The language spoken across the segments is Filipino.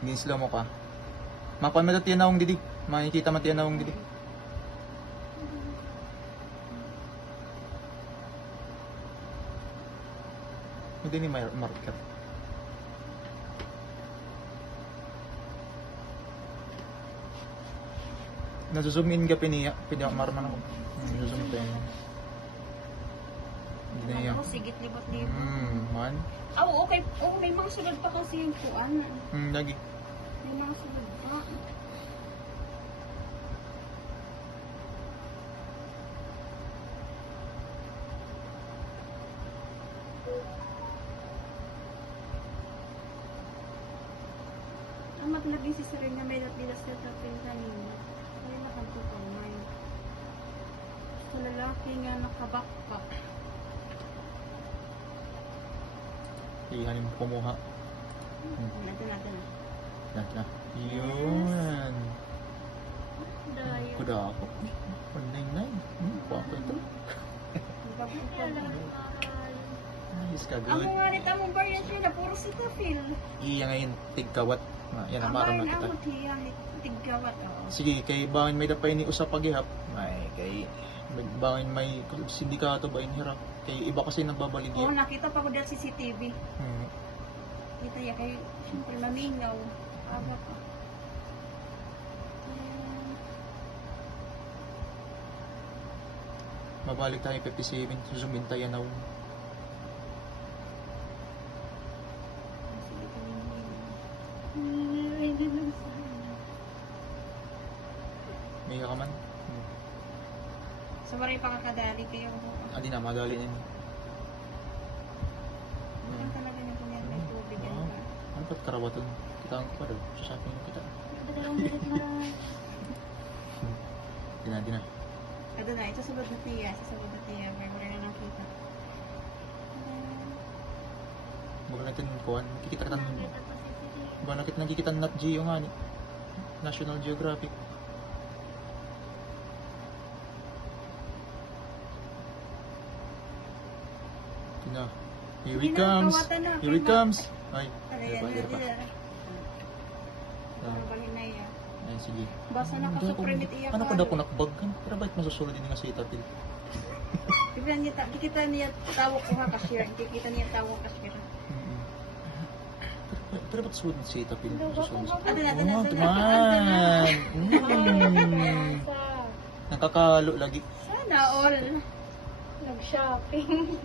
Hindi slow mo ka. Makuha mo ito tinawang didi. Makikita mo tinawang didi. Hindi ni marker. Nasuzoom in ka piniya. Pwede ako marman ako. Nasuzoom ko yun. Hindi na yan. Ako, sigit libot-libot. Man. Oh, okay. Oh, may mga sulod pa kasi yung kuan. Lagi. May mga sulod pa. Amat lagi si Serena may bilas na tapin kanina. Ay, nakagpupamay. Sa lalaki nga nakabakbak. Ihanin mo kumuha. Natin. Na. Yun. Dahil. Kuda ako. 199. Papa ito. Ayos ka, Ang good. mga nita mong variant yun na puro Cetaphil. Iya ngayon, tigkawat. Yan ang maram na kita. Ang tiyang tiggawat. Sige, kay bangin may dapay ni usap paghihap. Ay, kay bangin may sindikato ba inhirap. Kay iba kasi nagbabalig Oo, yan. nakita pa ko dahil CCTV. Kita ya kay siyempre mamingaw. Aba pa. Mabalik tayo 57. Susumin tayo na. May ka man. So, maray pakakadali kayo. Adi na, madali na yun. Ang talaga niya kunyan may tubig. Wow. Ano ba't karawaton? Kita ang pa daw. Sa shopping mo kita. Di na. Ado na, ito sabad na tiya. Sabad na tiya. May na nakita. Bago natin kuhan. Kikita ka tanong. Bago natin nakikita Nat Geo nga ni. National Geographic. Tina. Here he comes. Here he comes. Ay. Dira pa. Balhin na iya. Ay, sige. Basta nakasuprimit iya. Ano pa daw kung nakbag ka? Pero ba't masusulod din nga sa itapil? Kikita niya tawag ko ha cashier. Kikita niya tawag cashier. Pero ba't sulod sa itapil? Masusulod. Ado na. Tuman! Nakakalo lagi. Sana all. Nag-shopping.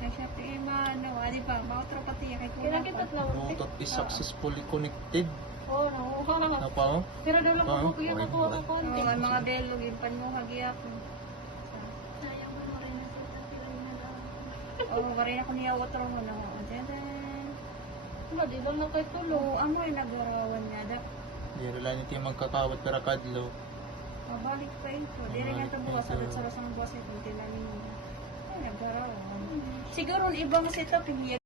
Nag-shopping man. Di ba? Mautro pati kay kuya. Kinakitot lang. Bluetooth is successfully connected. Oo, nakuha na. Napa oh? Pero daw lang Oo, ako kuya nakuha ko konti. Ang mga belo, ginpan mo hagiyak. Sayang mo rin na sa tapilay na lang. Oo, marin ako niya utro mo na. Wala, di lang na kay tulo. Oo, amoy nagarawan niya. Di rin nito yung magkakawat pero kadlo. Mabalik pa ito. Di rin nga ito bukas. Salat-salat ang bukas ito. Tinanin mo. Ay, nagarawan. Siguro, ibang setup, hindi